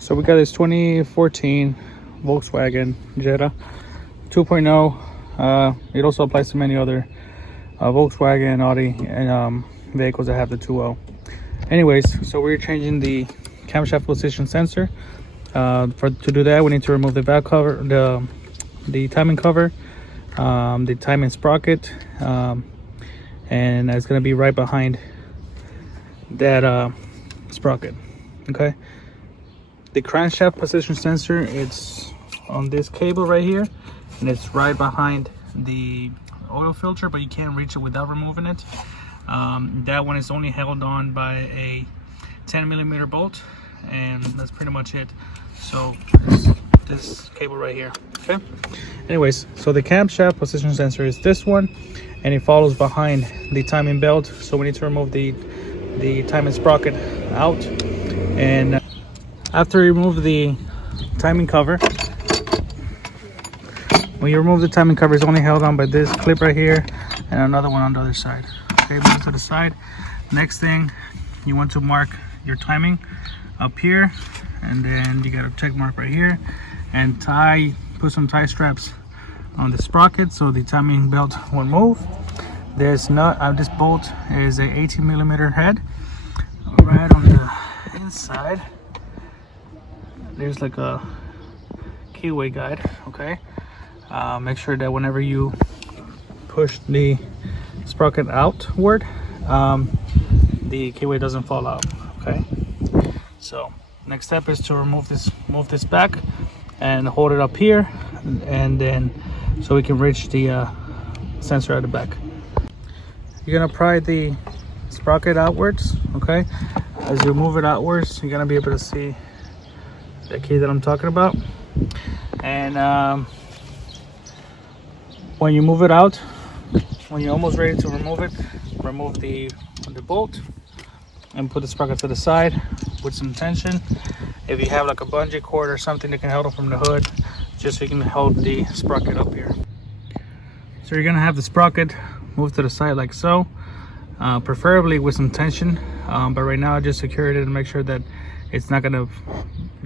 So we got this 2014 Volkswagen Jetta 2.0. It also applies to many other Volkswagen, Audi, and vehicles that have the 2.0. Anyways, so we're changing the camshaft position sensor. To do that, we need to remove the valve cover, the timing cover, the timing sprocket, and it's going to be right behind that sprocket. Okay. The crankshaft position sensor, it's on this cable right here, and it's right behind the oil filter, but you can't reach it without removing it. That one is only held on by a 10mm bolt, and that's pretty much it. So this cable right here. Okay. Anyways, so the camshaft position sensor is this one, and it follows behind the timing belt. So we need to remove the timing sprocket out, and after you remove the timing cover, when you remove the timing cover, it's only held on by this clip right here and another one on the other side. Okay, move to the side. Next thing, you want to mark your timing up here, and then you got a check mark right here, and put some tie straps on the sprocket so the timing belt won't move. This bolt is a 18mm head. Right on the inside, there's like a keyway guide. Okay, make sure that whenever you push the sprocket outward, the keyway doesn't fall out. Okay, so next step is to move this back and hold it up here, and then so we can reach the sensor at the back. You're gonna pry the sprocket outwards. Okay, as you move it outwards, you're gonna be able to see the key that I'm talking about. And when you move it out, when you're almost ready to remove it, remove the bolt and put the sprocket to the side with some tension. If you have like a bungee cord or something that can hold it from the hood, just so you can hold the sprocket up here. So you're gonna have the sprocket move to the side like so, preferably with some tension, but right now I just secured it to make sure that it's not gonna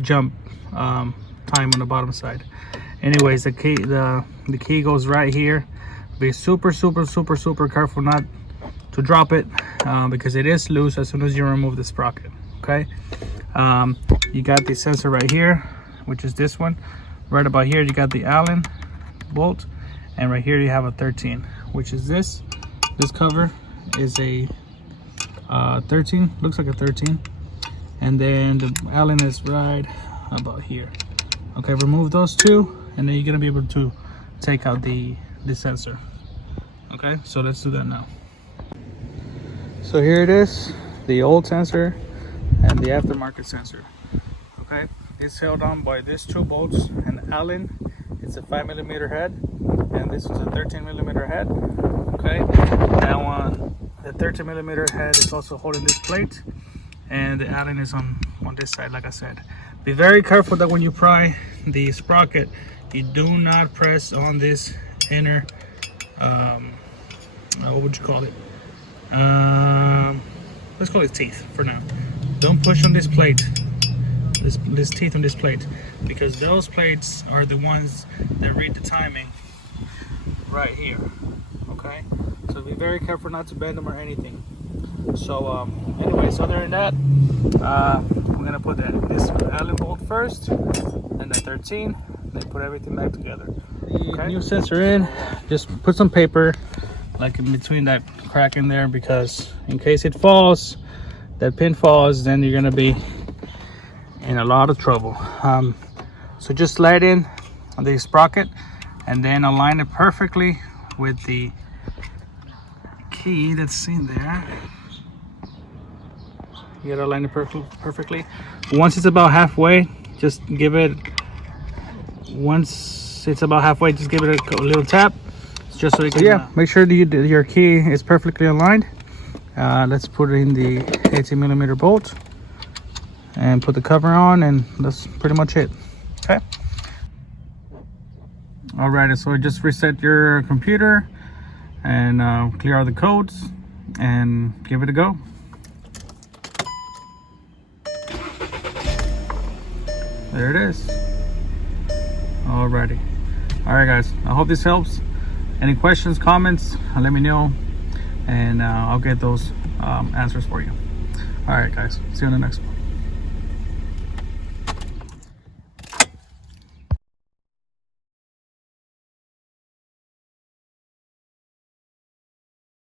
jump time on the bottom side. Anyways, the key goes right here. Be super careful not to drop it, because it is loose as soon as you remove the sprocket. Okay, you got the sensor right here, which is this one. Right about here you got the Allen bolt, and right here you have a 13, which is this cover is a 13, looks like a 13, and then the Allen is right about here. Okay, remove those two, and then you're gonna be able to take out the sensor. Okay, so let's do that now. So here it is, the old sensor and the aftermarket sensor. Okay, it's held on by these two bolts, and Allen, it's a 5mm head, and this is a 13mm head. Okay, now on the 13mm head is also holding this plate, and the Allen is on this side. Like I said, be very careful that when you pry the sprocket, you do not press on this inner what would you call it, let's call it teeth for now. Don't push on this plate, this teeth on this plate, because those plates are the ones that read the timing right here. Okay, so be very careful not to bend them or anything. So anyways, other than that, we're gonna put this Allen bolt first, then the 13, then put everything back together. Okay. New sensor in, just put some paper like in between that crack in there, because in case it falls, that pin falls, then you're gonna be in a lot of trouble. So just slide in the sprocket and then align it perfectly with the key that's in there. You gotta align it perfectly. Once it's about halfway, just give it, once it's about halfway, just give it a little tap, just so you can, make sure that your key is perfectly aligned. Let's put in the 18mm bolt and put the cover on, and that's pretty much it. Okay. All right, so just reset your computer and clear all the codes and give it a go. There it is. Alrighty. Alright guys, I hope this helps. Any questions, comments, let me know, and I'll get those answers for you. Alright guys, see you on the next one.